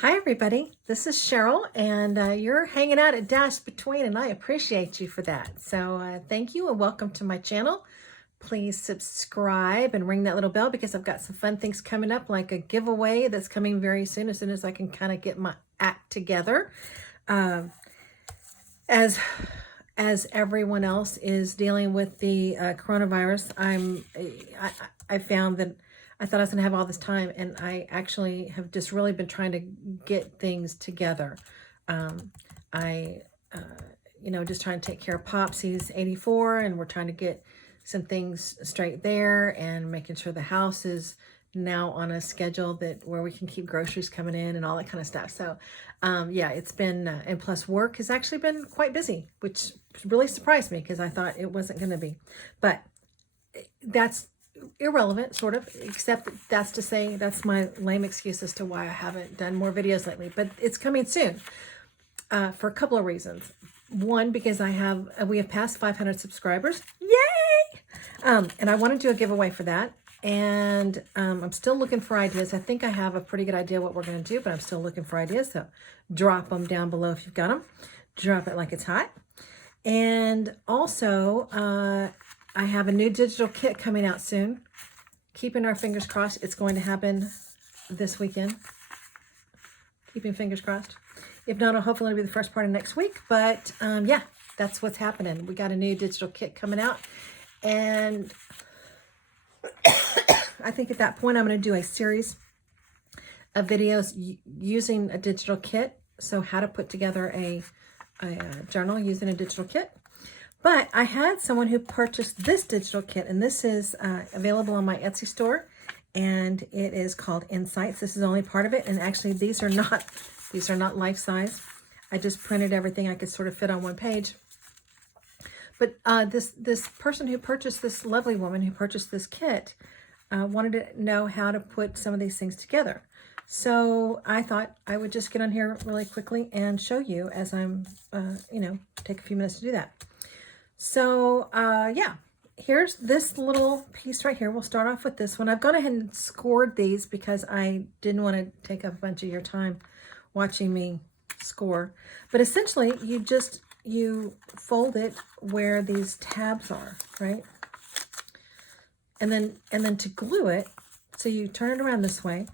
Hi everybody, this is Cheryl and you're hanging out at Dash Between and I appreciate you for that. So thank you and welcome to my channel. Please subscribe and ring that little bell because I've got some fun things coming up, like a giveaway that's coming very soon as I can kind of get my act together. Um, as everyone else is dealing with the coronavirus, I found that I thought I was going to have all this time, and I actually have just really been trying to get things together. I, just trying to take care of Pops. He's 84, and we're trying to get some things straight there, and making sure the house is now on a schedule where we can keep groceries coming in and all that kind of stuff. So, yeah, it's been, and plus work has actually been quite busy, which really surprised me because I thought it wasn't going to be, but that's irrelevant, sort of, except that's to say that's my lame excuse as to why I haven't done more videos lately, but it's coming soon for a couple of reasons. One, because we have passed 500 subscribers. Yay! And I want to do a giveaway for that. And I'm still looking for ideas. I think I have a pretty good idea what we're going to do, but I'm still looking for ideas. So drop them down below if you've got them. Drop it like it's hot. And also, I have a new digital kit coming out soon. Keeping our fingers crossed. It's going to happen this weekend. Keeping fingers crossed. If not, hopefully it'll be the first part of next week. But yeah, that's what's happening. We got a new digital kit coming out. And I think at that point I'm going to do a series of videos using a digital kit. So how to put together a journal using a digital kit. But I had someone who purchased this digital kit, and this is available on my Etsy store, and it is called Insights. This is only part of it, and actually these are not life size. I just printed everything I could sort of fit on one page. But this person who purchased, this lovely woman who purchased this kit, wanted to know how to put some of these things together. So I thought I would just get on here really quickly and show you as I'm, take a few minutes to do that. So, yeah, here's this little piece right here. We'll start off with this one. I've gone ahead and scored these because I didn't want to take up a bunch of your time watching me score. But essentially, you fold it where these tabs are, right? And then to glue it, so you turn it around this way.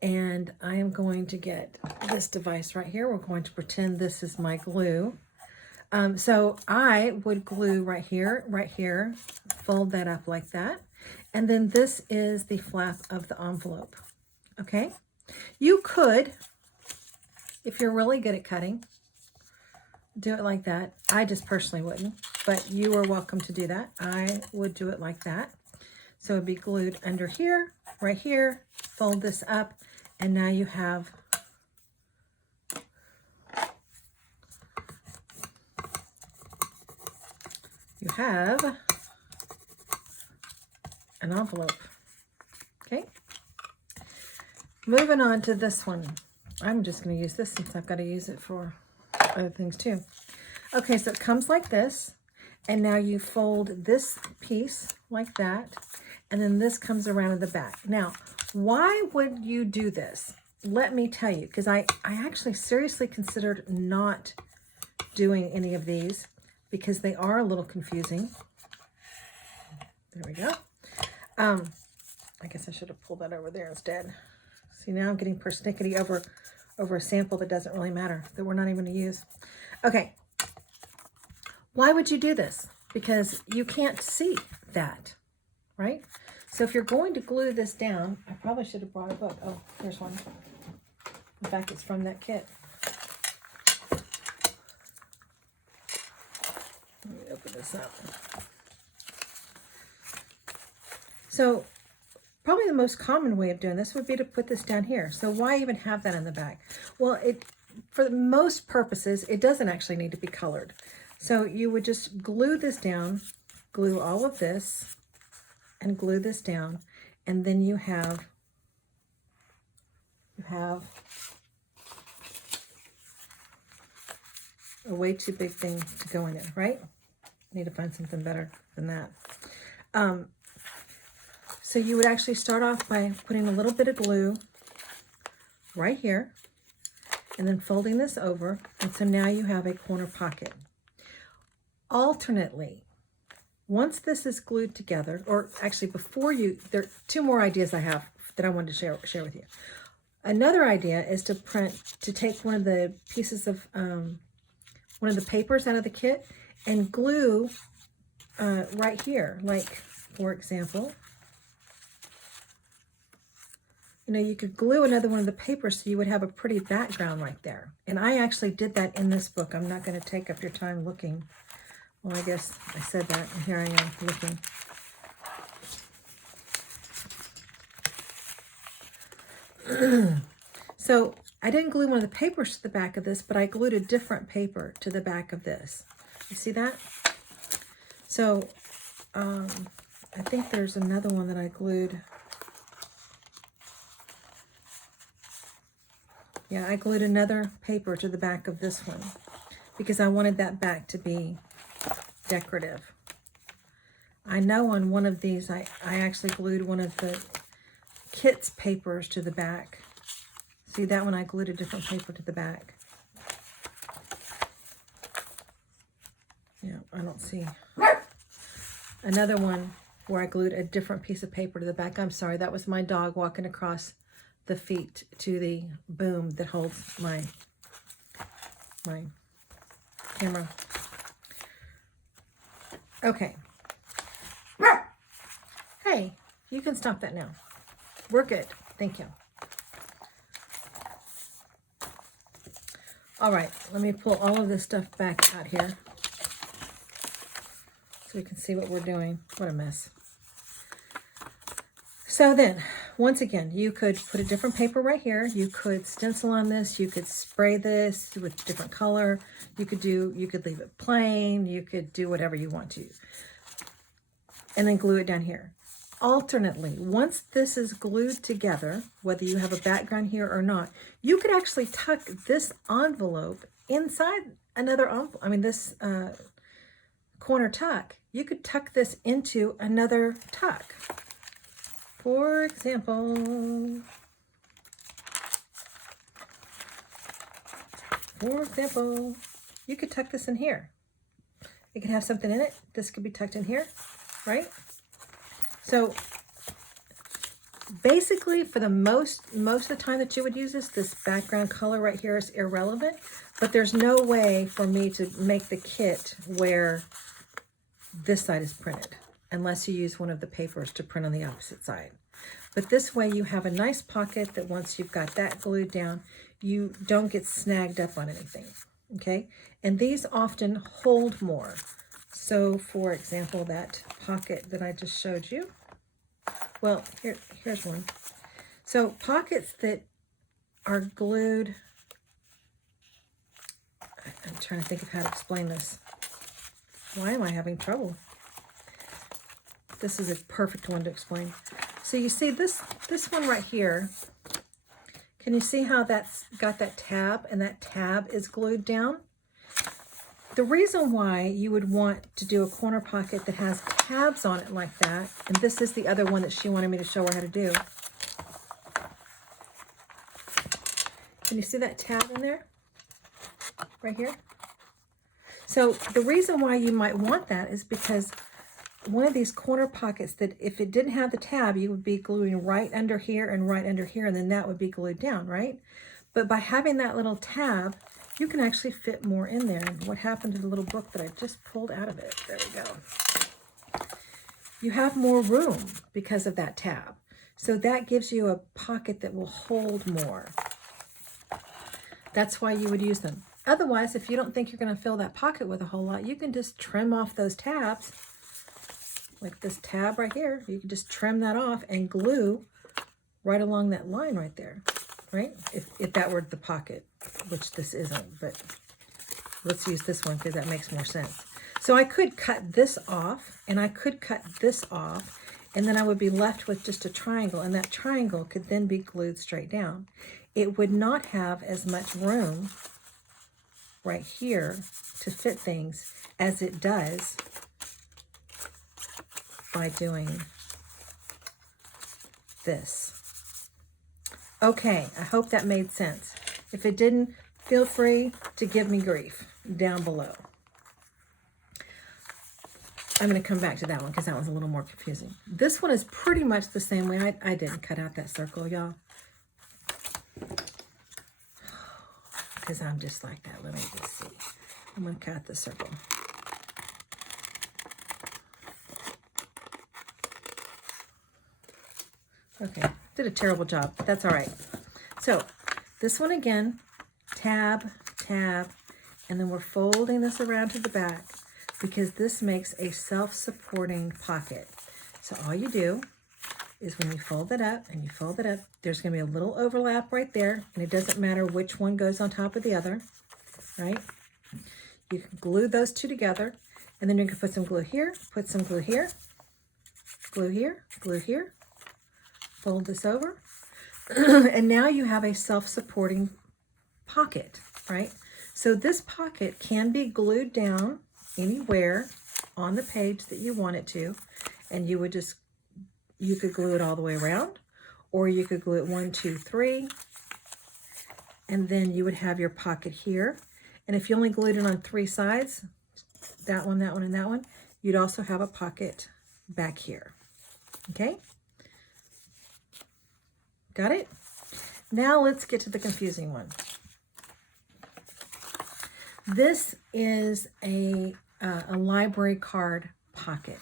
And I am going to get this device right here. We're going to pretend this is my glue. So I would glue right here, fold that up like that. And then this is the flap of the envelope. Okay. You could, if you're really good at cutting, do it like that. I just personally wouldn't, but you are welcome to do that. I would do it like that. So it'd be glued under here, right here, fold this up, and now you have an envelope. Okay. Moving on to this one. I'm just going to use this since I've got to use it for other things too. Okay, so it comes like this, and now you fold this piece like that, and then this comes around in the back. Now, why would you do this? Let me tell you, because I actually seriously considered not doing any of these because they are a little confusing. There we go. I guess I should have pulled that over there instead. See, now I'm getting persnickety over a sample that doesn't really matter, that we're not even going to use. Okay. Why would you do this? Because you can't see that, right? So if you're going to glue this down, I probably should have brought a book. Oh, here's one. In fact, it's from that kit. Let me open this up. So probably the most common way of doing this would be to put this down here. So why even have that in the back? Well, for most purposes, it doesn't actually need to be colored. So you would just glue this down, glue all of this, and glue this down, and then you have a way too big thing to go in it, right? Need to find something better than that. So you would actually start off by putting a little bit of glue right here, and then folding this over, and so now you have a corner pocket. Alternately, once this is glued together, or actually before there are two more ideas I have that I wanted to share with you. Another idea is to take one of the pieces of, one of the papers out of the kit and glue right here. Like, for example, you know, you could glue another one of the papers so you would have a pretty background right there. And I actually did that in this book. I'm not going to take up your time looking. Well, I guess I said that, and here I am looking. So I didn't glue one of the papers to the back of this, but I glued a different paper to the back of this. You see that? So I think there's another one that I glued. Yeah, I glued another paper to the back of this one because I wanted that back to be decorative. I know on one of these, I actually glued one of the kit's papers to the back. See that one? I glued a different paper to the back. Yeah, I don't see. Another one where I glued a different piece of paper to the back. I'm sorry, that was my dog walking across the feet to the boom that holds my camera. Okay. Hey, you can stop that now. We're good. Thank you. All right, let me pull all of this stuff back out here so we can see what we're doing. What a mess. So then, once again, you could put a different paper right here. You could stencil on this. You could spray this with different color. You could leave it plain. You could do whatever you want to. And then glue it down here. Alternately, once this is glued together, whether you have a background here or not, you could actually tuck this envelope inside another envelope. I mean, this corner tuck. You could tuck this into another tuck. For example, you could tuck this in here. It could have something in it. This could be tucked in here, right? So basically, for the most of the time that you would use this background color right here is irrelevant, but there's no way for me to make the kit where this side is printed unless you use one of the papers to print on the opposite side. But this way you have a nice pocket that once you've got that glued down, you don't get snagged up on anything, okay? And these often hold more. So for example, that pocket that I just showed you, well, here's one. So pockets that are glued, I'm trying to think of how to explain this. Why am I having trouble? This is a perfect one to explain. So you see this one right here, can you see how that's got that tab and that tab is glued down? The reason why you would want to do a corner pocket that has tabs on it like that, and this is the other one that she wanted me to show her how to do. Can you see that tab in there? Right here? So the reason why you might want that is because one of these corner pockets that if it didn't have the tab, you would be gluing right under here and right under here, and then that would be glued down, right? But by having that little tab, you can actually fit more in there. And what happened to the little book that I just pulled out of it? There we go. You have more room because of that tab. So that gives you a pocket that will hold more. That's why you would use them. Otherwise, if you don't think you're going to fill that pocket with a whole lot, you can just trim off those tabs. Like this tab right here, you can just trim that off and glue right along that line right there, right? If that were the pocket, which this isn't, but let's use this one because that makes more sense. So I could cut this off, and I could cut this off, and then I would be left with just a triangle, and that triangle could then be glued straight down. It would not have as much room right here to fit things as it does by doing this. Okay, I hope that made sense. If it didn't, feel free to give me grief down below. I'm going to come back to that one because that one's a little more confusing. This one is pretty much the same way. I didn't cut out that circle, y'all. Because I'm just like that. Let me just see. I'm going to cut out the circle. Okay, did a terrible job. That's all right. So this one again, tab, tab, and then we're folding this around to the back because this makes a self-supporting pocket. So all you do is when you fold it up and you fold it up, there's going to be a little overlap right there, and it doesn't matter which one goes on top of the other, right? You can glue those two together, and then you can put some glue here, put some glue here, glue here, glue here, fold this over, and now you have a self-supporting pocket, right? So this pocket can be glued down anywhere on the page that you want it to, and you could glue it all the way around, or you could glue it 1, 2, 3, and then you would have your pocket here. And if you only glued it on 3 sides, that one, and that one, you'd also have a pocket back here. Okay? Got it? Now let's get to the confusing one. This is a library card pocket.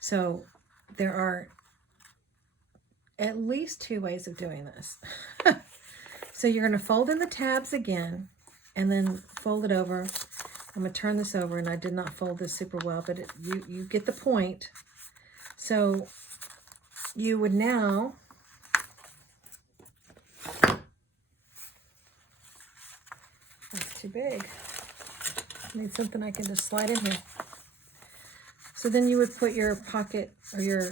So there are at least 2 ways of doing this. So you're going to fold in the tabs again and then fold it over. I'm going to turn this over, and I did not fold this super well, but you get the point. So you would now that's too big. I need something I can just slide in here. So then you would put your pocket or your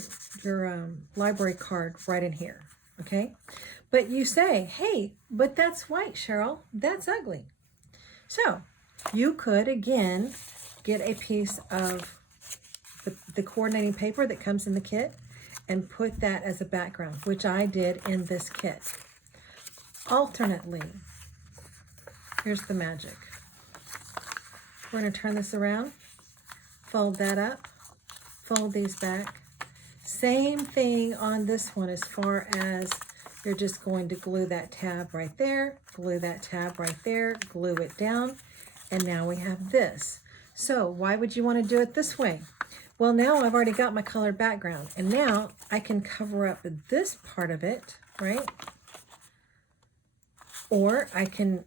library card right in here, okay? But you say, hey, but that's white, Cheryl. That's ugly. So you could, again, get a piece of the coordinating paper that comes in the kit and put that as a background, which I did in this kit. Alternately, here's the magic. We're going to turn this around, fold that up, fold these back. Same thing on this one as far as you're just going to glue that tab right there, glue that tab right there, glue it down, and now we have this. So why would you want to do it this way? Well, now I've already got my colored background, and now I can cover up this part of it, right? Or I can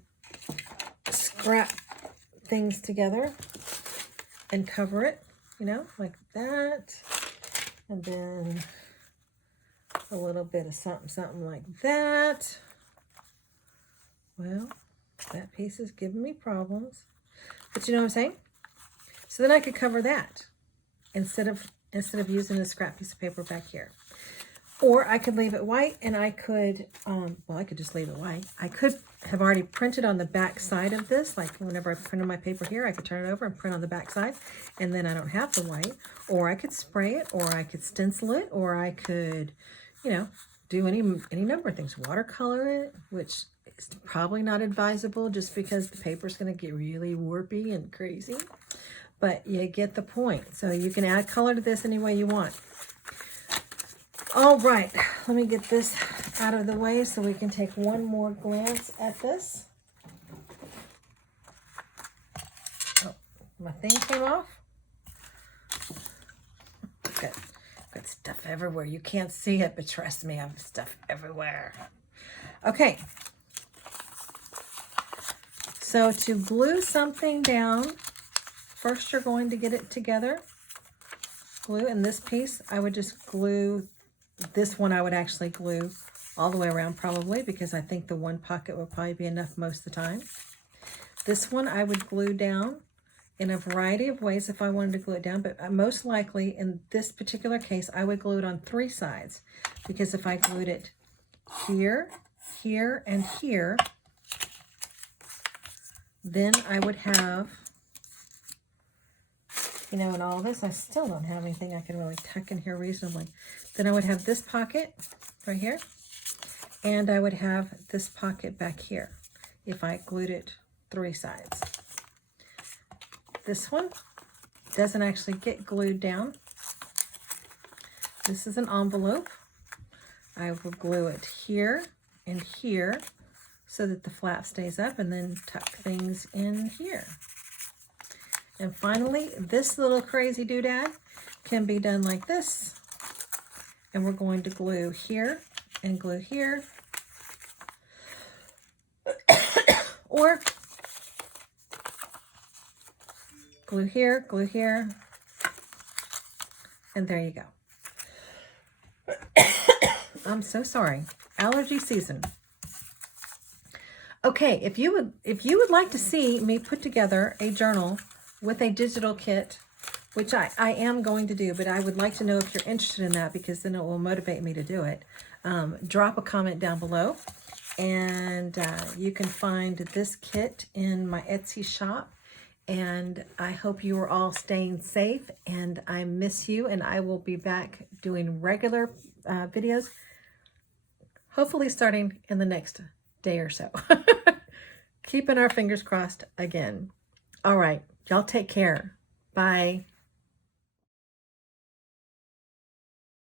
scrap things together and cover it, you know, like that, and then a little bit of something like that. Well, that piece is giving me problems, but you know what I'm saying? So then I could cover that instead of using a scrap piece of paper back here. Or I could leave it white, and I could, well, I could just leave it white. I could have already printed on the back side of this, like whenever I printed my paper here, I could turn it over and print on the back side, and then I don't have the white. Or I could spray it, or I could stencil it, or I could, you know, do any number of things. Watercolor it, which is probably not advisable just because the paper's going to get really warpy and crazy. But you get the point. So you can add color to this any way you want. All right, let me get this out of the way so we can take one more glance at this. Oh, my thing came off. Got stuff everywhere. You can't see it, but trust me, I have stuff everywhere. Okay. So to glue something down, first you're going to get it together. Glue in this piece, I would just glue. This one I would actually glue all the way around probably, because I think the one pocket will probably be enough most of the time. This one I would glue down in a variety of ways if I wanted to glue it down, but most likely in this particular case I would glue it on 3 sides, because if I glued it here, here, and here, then I would have, you know, in all this, I still don't have anything I can really tuck in here reasonably. Then I would have this pocket right here, And I would have this pocket back here if I glued it 3 sides. This one doesn't actually get glued down. This is an envelope. I will glue it here and here so that the flap stays up, and then tuck things in here. And finally, this little crazy doodad can be done like this. And we're going to glue here and glue here. Or glue here, and there you go. I'm so sorry. Allergy season. Okay, if you would like to see me put together a journal with a digital kit, which I am going to do, but I would like to know if you're interested in that, because then it will motivate me to do it. Drop a comment down below, and you can find this kit in my Etsy shop. And I hope you are all staying safe, and I miss you, and I will be back doing regular videos, hopefully starting in the next day or so. Keeping our fingers crossed again. All right, y'all take care. Bye.